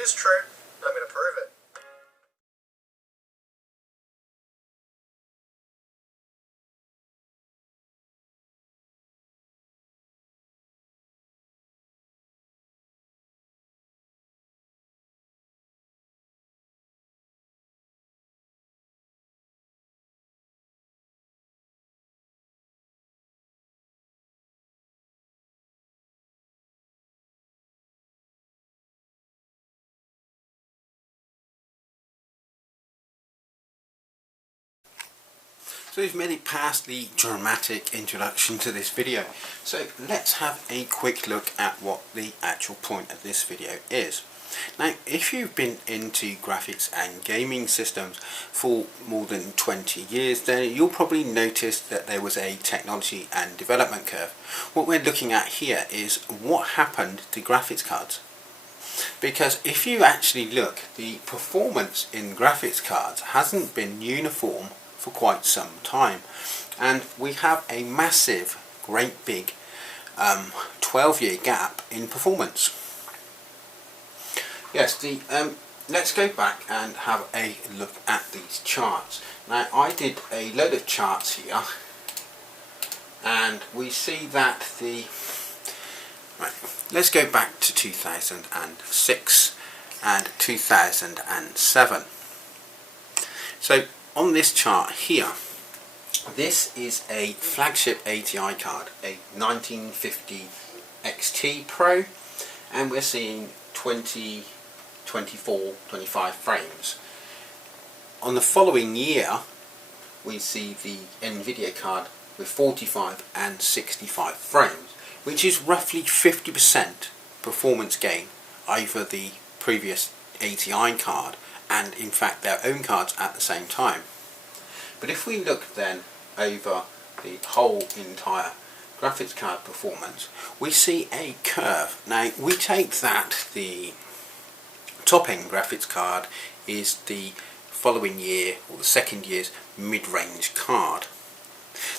it is true. I'm going to prove it. So we've made it past the dramatic introduction to this video. So let's have a quick look at what the actual point of this video is. Now, if you've been into graphics and gaming systems for more than 20 years, then you'll probably notice that there was a technology and development curve. What we're looking at here is what happened to graphics cards. Because if you actually look, the performance in graphics cards hasn't been uniform for quite some time, and we have a massive, great big 12-year gap in performance. Yes, let's go back and have a look at these charts. Now, I did a load of charts here, and we see that let's go back to 2006 and 2007. So on this chart here, this is a flagship ATi card, a 1950 XT Pro, and we're seeing 20, 24, 25 frames. On the following year, we see the Nvidia card with 45 and 65 frames, which is roughly 50% performance gain over the previous ATi card, and in fact their own cards at the same time. But if we look then over the whole entire graphics card performance, we see a curve. Now we take that the top end graphics card is the following year or the second year's mid-range card.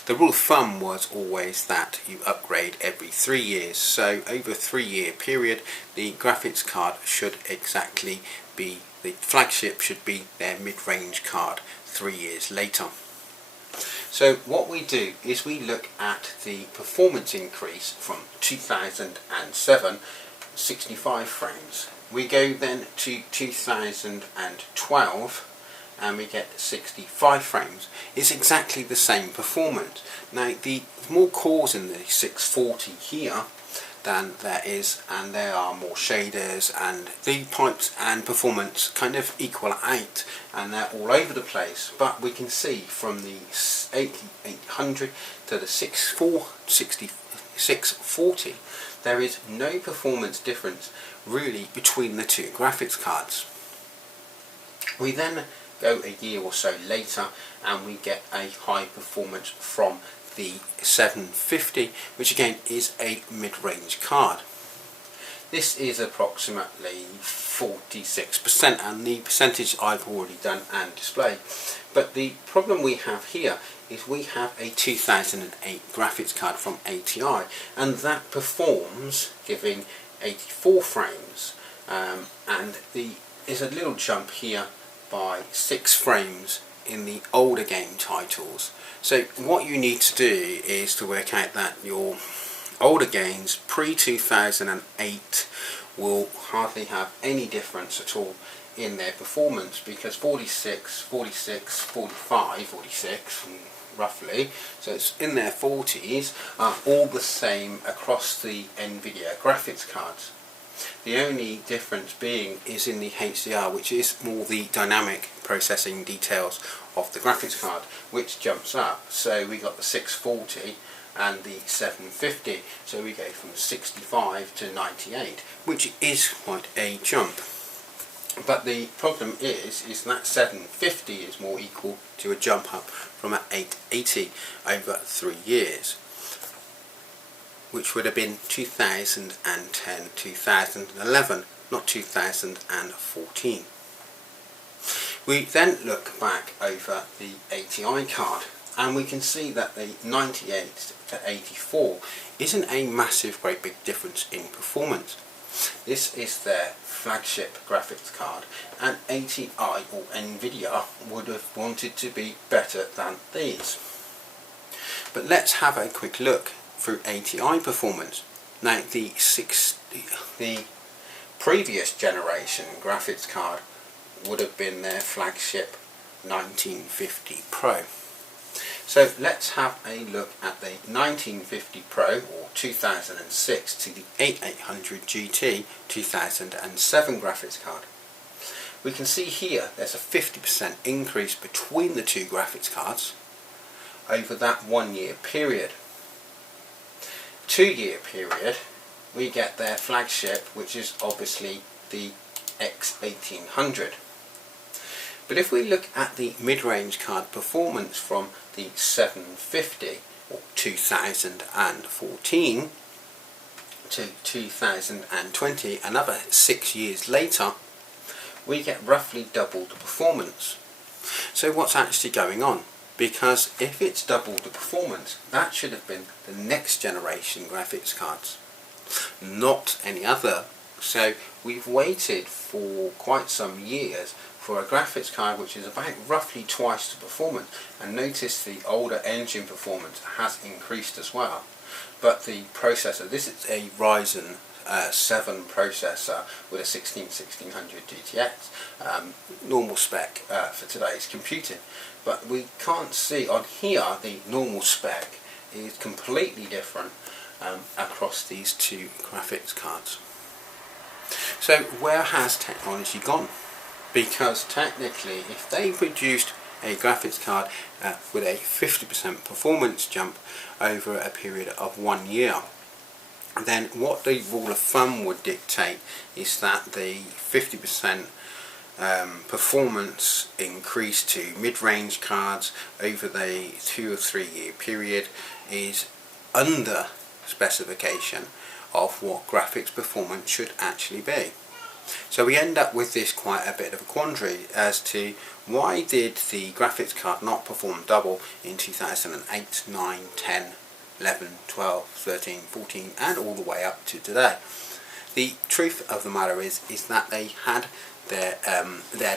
The rule of thumb was always that you upgrade every 3 years, so over a 3-year period the graphics card should exactly be, the flagship should be their mid-range card 3 years later. So what we do is we look at the performance increase from 2007, 65 frames. We go then to 2012 and we get 65 frames. It's exactly the same performance. Now, the more cores in the 640 here than there is, and there are more shaders, and the pipes and performance kind of equal out, and they're all over the place. But we can see from the 8800 to the 640, there is no performance difference really between the two graphics cards. We then go a year or so later and we get a high performance from the 750, which again is a mid-range card. This is approximately 46%, and the percentage I've already done and displayed. But the problem we have here is we have a 2008 graphics card from ATi, and that performs giving 84 frames, and there's a little jump here by 6 frames in the older game titles. So what you need to do is to work out that your older games pre-2008 will hardly have any difference at all in their performance, because 46, 45, 46 roughly, so it's in their 40s, are all the same across the Nvidia graphics cards. The only difference being is in the HDR, which is more the dynamic processing details of the graphics card, which jumps up. So we got the 640 and the 750, so we go from 65 to 98, which is quite a jump. But the problem is that 750 is more equal to a jump up from an 880 over 3 years, which would have been 2010, 2011, not 2014. We then look back over the ATi card, and we can see that the 98 to 84 isn't a massive, great big difference in performance. This is their flagship graphics card, and ATi or Nvidia would have wanted to be better than these. But let's have a quick look through ATi performance. Now the previous generation graphics card would have been their flagship 1950 Pro. So let's have a look at the 1950 Pro or 2006 to the 8800 GT 2007 graphics card. We can see here there's a 50% increase between the two graphics cards over that 1 year period. 2 year period we get their flagship, which is obviously the X1800. But if we look at the mid-range card performance from the 750 or 2014 to 2020, another 6 years later, we get roughly double the performance. So what's actually going on? Because if it's double the performance, that should have been the next generation graphics cards, not any other. So we've waited for quite some years for a graphics card which is about roughly twice the performance, and notice the older engine performance has increased as well. But the processor, this is a Ryzen 7 processor with a 1600 GTX, normal spec for today's computing. But we can't see on here the normal spec is completely different across these two graphics cards. So where has technology gone? Because technically, if they produced a graphics card with a 50% performance jump over a period of 1 year, then what the rule of thumb would dictate is that the 50% performance increase to mid-range cards over the 2 or 3 year period is under specification of what graphics performance should actually be. So we end up with this quite a bit of a quandary as to why did the graphics card not perform double in 2008, 9, 10, 11, 12, 13, 14 and all the way up to today. The truth of the matter is that they had their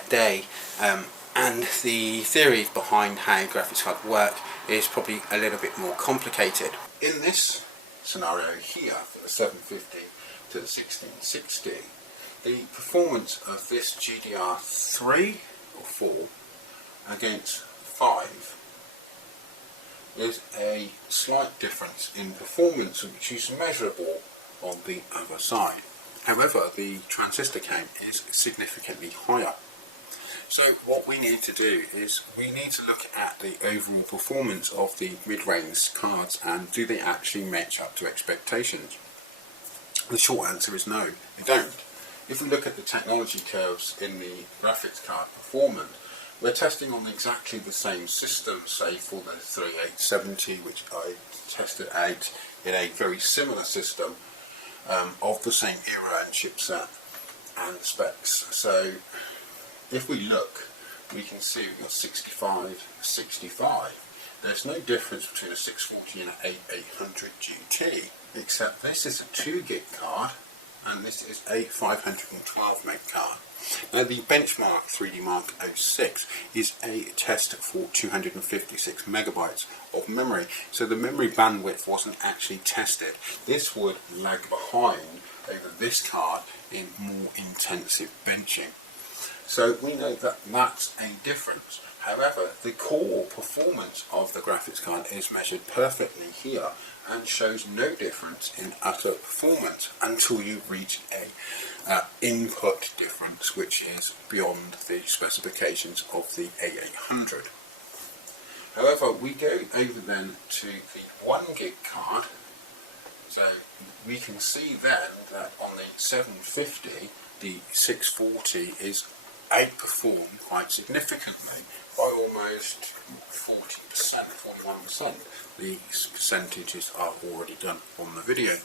day, and the theory behind how graphics cards work is probably a little bit more complicated. In this scenario here for the 750 to the 1660, the performance of this GDR3 or 4 against 5 is a slight difference in performance which is measurable on the other side. However, the transistor count is significantly higher. So what we need to do is we need to look at the overall performance of the mid-range cards and do they actually match up to expectations? The short answer is no, they don't. If we look at the technology curves in the graphics card performance, we're testing on exactly the same system, say for the 3870, which I tested out in a very similar system of the same era and chipset and specs. So if we look, we can see we've got 65, 65. There's no difference between a 640 and an 8800 GT, except this is a 2 gig card and this is a 512 meg card. Now the benchmark 3D Mark 06 is a test for 256 megabytes of memory, so the memory bandwidth wasn't actually tested. This would lag behind over this card in more intensive benching. So we know that that's a difference. However, the core performance of the graphics card is measured perfectly here and shows no difference in utter performance until you reach a input difference which is beyond the specifications of the A800. However, we go over then to the 1 gig card. So we can see then that on the 750 the 640 is outperformed quite significantly by almost 40%, 41%. These percentages are already done on the video.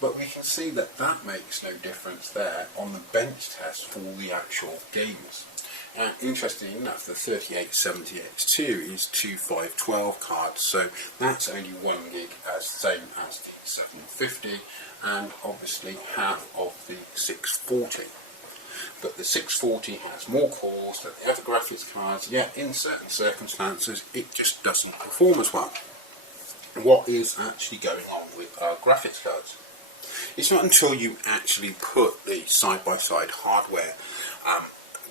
But we can see that that makes no difference there on the bench test for the actual games. And interestingly enough, the 3870X2 is 2512 cards, so that's only 1 gig, as same as the 750, and obviously half of the 640. but the 640 has more cores than the other graphics cards, yet in certain circumstances it just doesn't perform as well. What is actually going on with our graphics cards? It's not until you actually put the side-by-side hardware,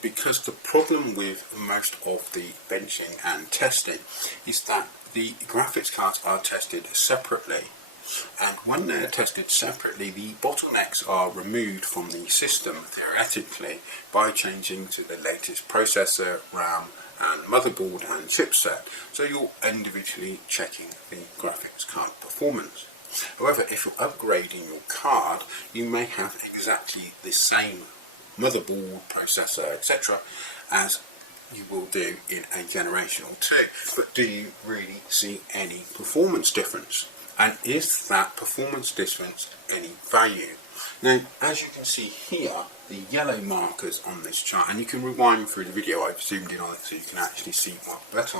because the problem with most of the benching and testing is that the graphics cards are tested separately, and when they're tested separately, the bottlenecks are removed from the system theoretically by changing to the latest processor, RAM and motherboard and chipset, so you're individually checking the graphics card performance. However, if you're upgrading your card, you may have exactly the same motherboard, processor, etc. as you will do in a generation or two, but do you really see any performance difference? And is that performance difference any value? Now, as you can see here, the yellow markers on this chart, and you can rewind through the video, I've zoomed in on it so you can actually see much better,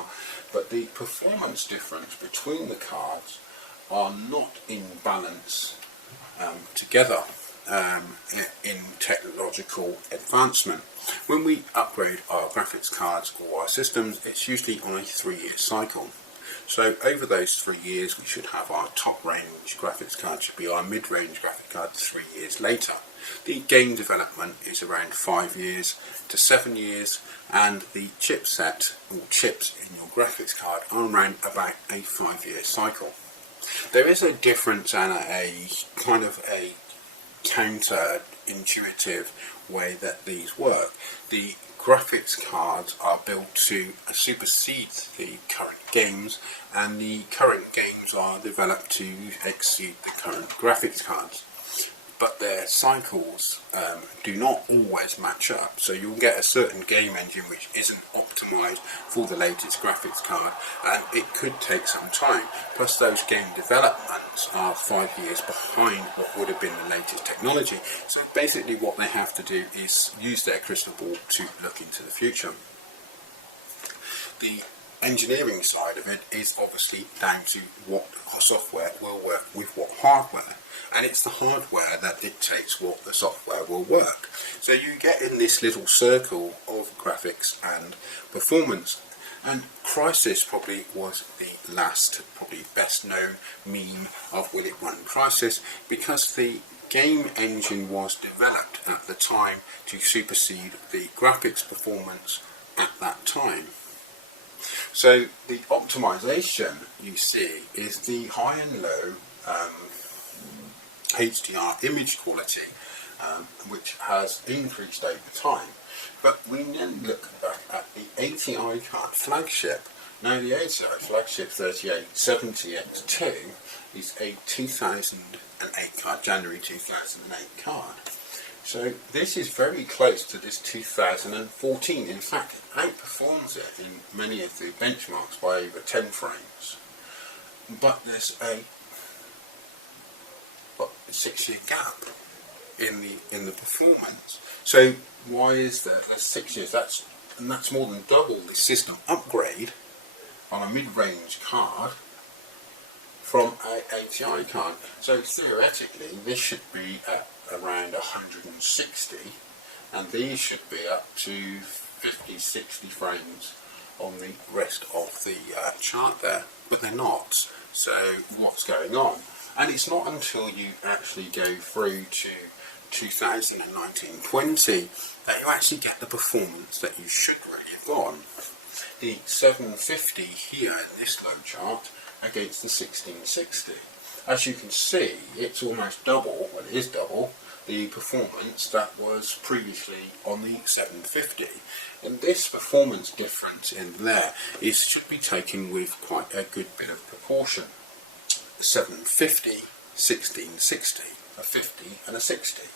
but the performance difference between the cards are not in balance together in technological advancement. When we upgrade our graphics cards or our systems, it's usually on a 3-year cycle. So over those 3 years we should have our top range graphics card, should be our mid-range graphic card 3 years later. The game development is around 5 years to 7 years, and the chipset or chips in your graphics card are around about a 5-year cycle. There is a difference and a kind of a counter-intuitive way that these work. The graphics cards are built to supersede the current games, and the current games are developed to exceed the current graphics cards. But their cycles do not always match up, so you'll get a certain game engine which isn't optimized for the latest graphics card, and it could take some time. Plus those game developments are 5 years behind what would have been the latest technology, so basically what they have to do is use their crystal ball to look into the future. The engineering side of it is obviously down to what software will work with what hardware, and it's the hardware that dictates what the software will work. So you get in this little circle of graphics and performance, and Crysis probably was the last, probably best known meme of will it run Crysis, because the game engine was developed at the time to supersede the graphics performance at that time. So the optimization you see is the high and low HDR image quality, which has increased over time. But we then look back at the ATi card flagship. Now the ATi flagship 3870XT is a 2008 card, January 2008 card. So this is very close to this 2014. In fact, it outperforms it in many of the benchmarks by over 10 frames. But there's a 6-year gap in the performance. So why is there 6 years? That's more than double the system upgrade on a mid-range card from an ATi card. So theoretically this should be at around 160, and these should be up to 50-60 frames on the rest of the chart there, but they're not. So what's going on? And it's not until you actually go through to 2019-20 that you actually get the performance that you should really have gotten. The 750 here in this low chart against the 1660. As you can see, it's almost double, well it is double, the performance that was previously on the 750. And this performance difference in there should be taken with quite a good bit of proportion. 750, 1660, a 50 and a 60.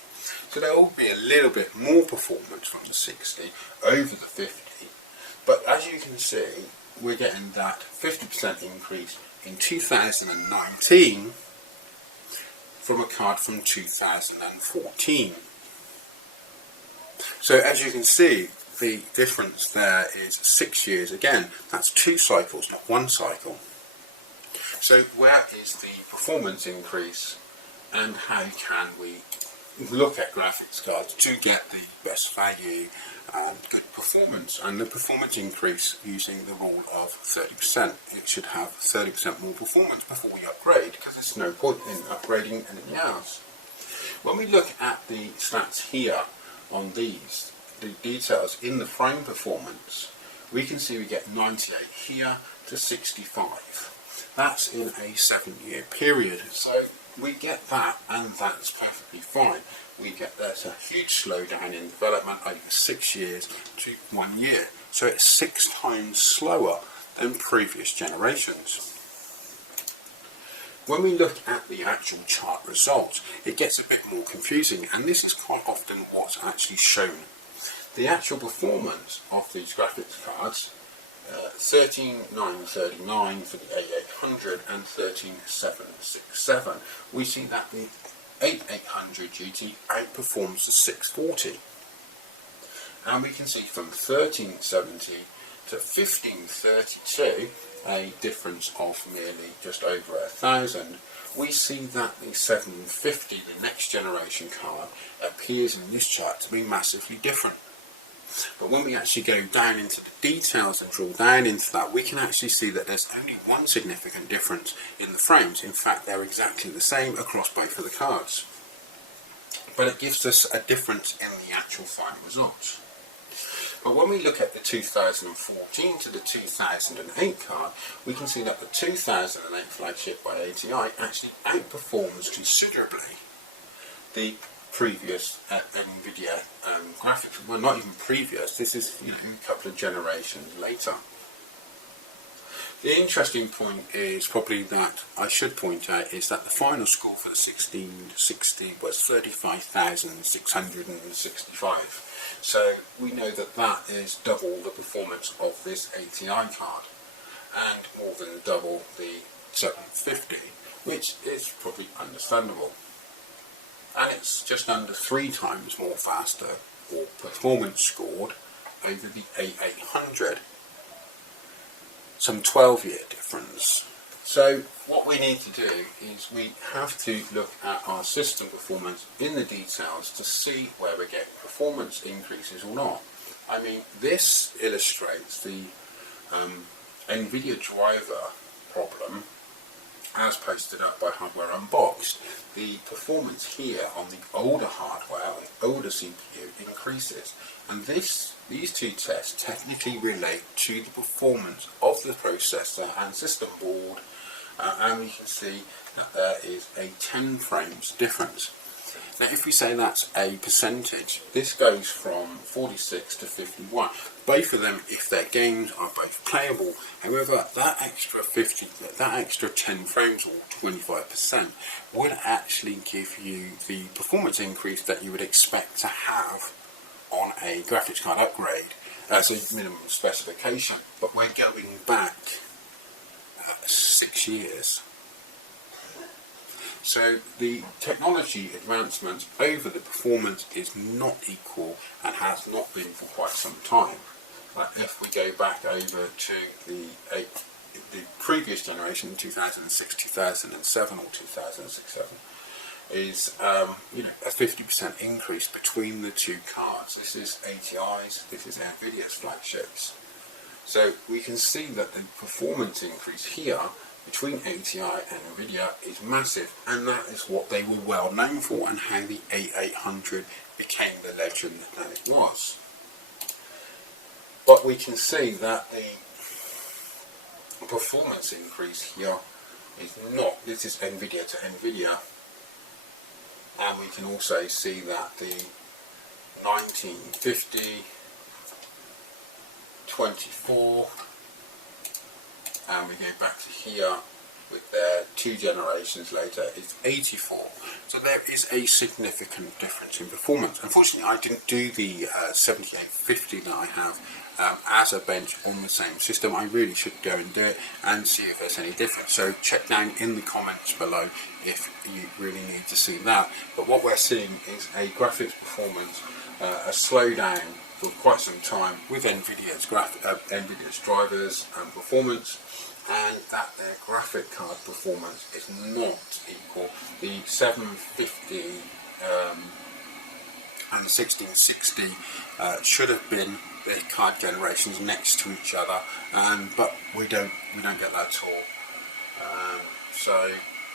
So there will be a little bit more performance from the 60 over the 50, but as you can see, we're getting that 50% increase in 2019 from a card from 2014. So as you can see, the difference there is 6 years. Again, that's 2 cycles, not 1 cycle. So where is the performance increase, and how can we look at graphics cards to get the best value and good performance, and the performance increase using the rule of 30%. It should have 30% more performance before we upgrade, because there's no point in upgrading anything else. When we look at the stats here on these, the details in the frame performance, we can see we get 98 here to 65. That's in a 7-year period. So we get that, and that's perfectly fine. We get there's a huge slowdown in development over 6 years to 1 year. So it's 6 times slower than previous generations. When we look at the actual chart results, it gets a bit more confusing, and this is quite often what's actually shown. The actual performance of these graphics cards, 13939 for the A800 and 13767, we see that the 8800 GT outperforms the 640, and we can see from 1370 to 1532, a difference of merely just over 1,000. We see that the 750, the next generation card, appears in this chart to be massively different. But when we actually go down into the details and drill down into that, we can actually see that there's only one significant difference in the frames. In fact, they're exactly the same across both of the cards. But it gives us a difference in the actual final results. But when we look at the 2014 to the 2008 card, we can see that the 2008 flagship by ATi actually outperforms considerably the previous Nvidia graphics. Well, not even previous, this is a couple of generations later. The interesting point is probably that I should point out is that the final score for the 1660 was 35,665. So we know that that is double the performance of this ATi card, and more than double the 750, which is probably understandable. And it's just under 3 times more faster or performance scored over the A800. Some 12-year difference. So what we need to do is we have to look at our system performance in the details to see where we're getting performance increases or not. I mean, this illustrates the Nvidia driver problem as posted up by Hardware Unboxed. The performance here on the older hardware, the older CPU, increases, and these two tests technically relate to the performance of the processor and system board, and we can see that there is a 10 frames difference. Now if we say that's a percentage, this goes from 46 to 51. Both of them, if their games are both playable, however, that extra 10 frames or 25% would actually give you the performance increase that you would expect to have on a graphics card upgrade as a minimum specification. But we're going back 6 years. So the technology advancement over the performance is not equal and has not been for quite some time. If we go back over to the previous generation, 2006, 2007 or 2006-07, is a 50% increase between the two cards. This is ATi's, this is Nvidia's flagships. So we can see that the performance increase here between ATi and Nvidia is massive, and that is what they were well known for and how the A800 became the legend that it was. But we can see that the performance increase here is not, this is Nvidia to Nvidia, and we can also see that the 1950, 24, and we go back to here with their 2 generations later, is 84. So there is a significant difference in performance. Unfortunately, I didn't do the 7850 that I have as a bench on the same system. I really should go and do it and see if there's any difference. So check down in the comments below if you really need to see that. But what we're seeing is a graphics performance, a slowdown for quite some time with Nvidia's drivers and performance, and that their graphic card performance is not equal. The 750 and the 1660 should have been the card generations next to each other, but we don't get that at all. So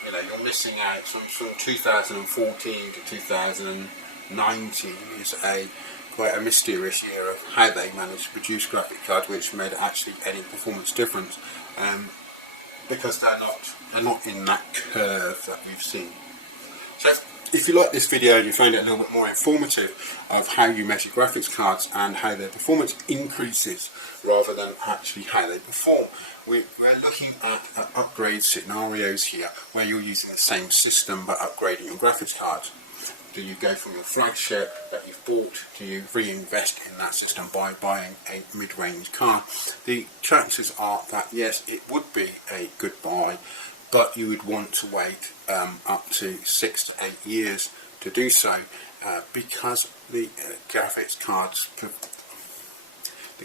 you know, you're missing out from 2014 to 2019 is quite a mysterious year of how they managed to produce graphic cards which made actually any performance difference, because they're not in that curve that we've seen. So if you like this video and you find it a little bit more informative of how you measure graphics cards and how their performance increases rather than actually how they perform, we're looking at upgrade scenarios here where you're using the same system but upgrading your graphics cards. Do you go from your flagship that you've bought, do you reinvest in that system by buying a mid-range card? The chances are that yes, it would be a good buy, but you would want to wait up to 6 to 8 years to do so, because the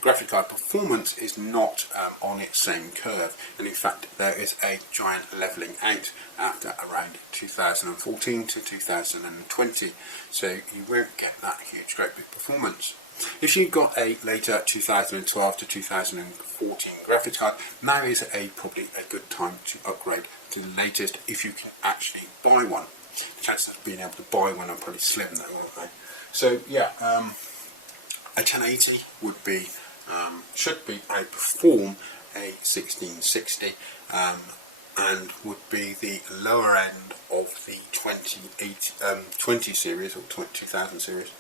graphic card performance is not on its same curve, and in fact there is a giant levelling out after around 2014 to 2020, so you won't get that huge great big performance. If you've got a later 2012 to 2014 graphics card, now is probably a good time to upgrade to the latest if you can actually buy one. The chances of being able to buy one are probably slim though, aren't they? So yeah, a 1080 would be should be outperform a 1660, and would be the lower end of the 20 series or 2000 series,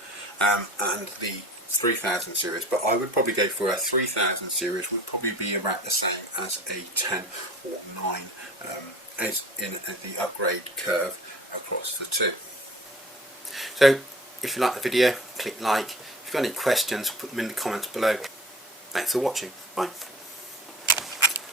and the 3000 series, but I would probably go for a 3000 series. Would probably be about the same as a 10 or 9 as in the upgrade curve across the two. So if you like the video, click like. If you've got any questions, put them in the comments below. Thanks for watching. Bye.